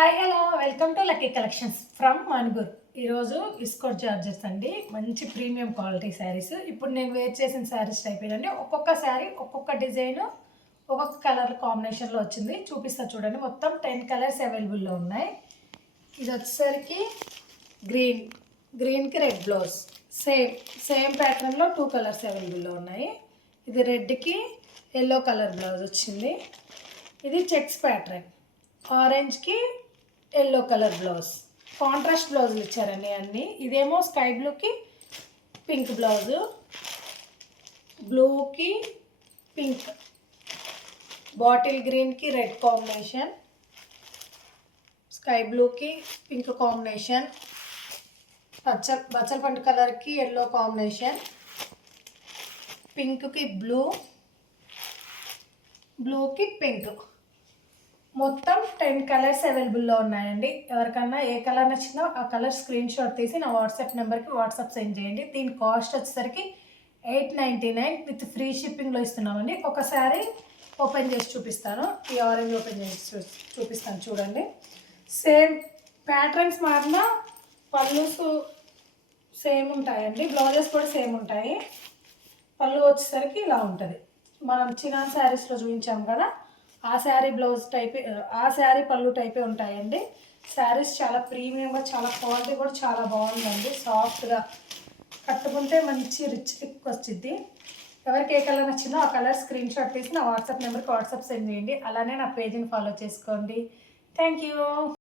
Hi hello welcome to lucky collections from Manugur. ఈరోజు ఇస్కోట్ జార్జెస్ అండి, మంచి ప్రీమియం క్వాలిటీ శారీస్. ఇప్పుడు నేను వేర్ చేసిన శారీస్ టైప్ ఏదండి, ఒక్కొక్క శారీ ఒక్కొక్క డిజైన్ ఒక్కొక్క కలర్ కాంబినేషన్లో వచ్చింది. చూపిస్తా చూడండి. మొత్తం 10 కలర్స్ అవైలబుల్లో ఉన్నాయి. ఇది వచ్చేసరికి గ్రీన్కి రెడ్ బ్లౌజ్, సేమ్ ప్యాటర్న్లో 2 కలర్స్ అవైలబుల్లో ఉన్నాయి. ఇది రెడ్కి ఎల్లో కలర్ బ్లౌజ్ వచ్చింది. ఇది చెక్స్ ప్యాటర్న్, ఆరెంజ్కి ఎల్లో కలర్ బ్లౌజ్, కాంట్రాస్ట్ బ్లౌజులు ఇచ్చారండి అన్నీ. ఇదేమో స్కై బ్లూకి పింక్ బ్లౌజు, బ్లూకి పింక్, బాటిల్ గ్రీన్కి రెడ్ కాంబినేషన్, స్కై బ్లూకి పింక్ కాంబినేషన్, బచ్చల పండు కలర్కి ఎల్లో కాంబినేషన్, పింక్కి బ్లూకి పింక్. మొత్తం 10 కలర్స్ అవైలబుల్లో ఉన్నాయండి. ఎవరికన్నా ఏ కలర్ నచ్చినా ఆ కలర్ స్క్రీన్ షాట్ తీసి నా వాట్సాప్ నెంబర్కి వాట్సాప్ సెండ్ చేయండి. దీని కాస్ట్ వచ్చేసరికి 899 విత్ ఫ్రీ షిప్పింగ్లో ఇస్తున్నామండి. ఒకసారి ఓపెన్ చేసి చూపిస్తాను. ఈ ఆరెంజ్ ఓపెన్ చేసి చూపిస్తాను చూడండి. సేమ్ ప్యాటర్న్స్ మారిన పళ్ళుస్ సేమ్ ఉంటాయండి, బ్లౌజెస్ కూడా సేమ్ ఉంటాయి. పళ్ళు వచ్చేసరికి ఇలా ఉంటుంది. మనం చిన్న శారీస్లో చూపించాం కదా, ఆ శారీ బ్లౌజ్ టైపే, ఆ శారీ పళ్ళు టైపే ఉంటాయండి. శారీస్ చాలా ప్రీమియంగా, చాలా క్వాలిటీ కూడా చాలా బాగుందండి. సాఫ్ట్గా కట్టుకుంటే మంచి రిచ్ లుక్ వచ్చింది. ఎవరికి ఏ కలర్ నచ్చిందో ఆ కలర్ స్క్రీన్ షాట్ తీసి నా వాట్సాప్ నెంబర్కి వాట్సాప్ సెండ్ చేయండి. అలానే నా పేజీని ఫాలో చేసుకోండి. Thank you.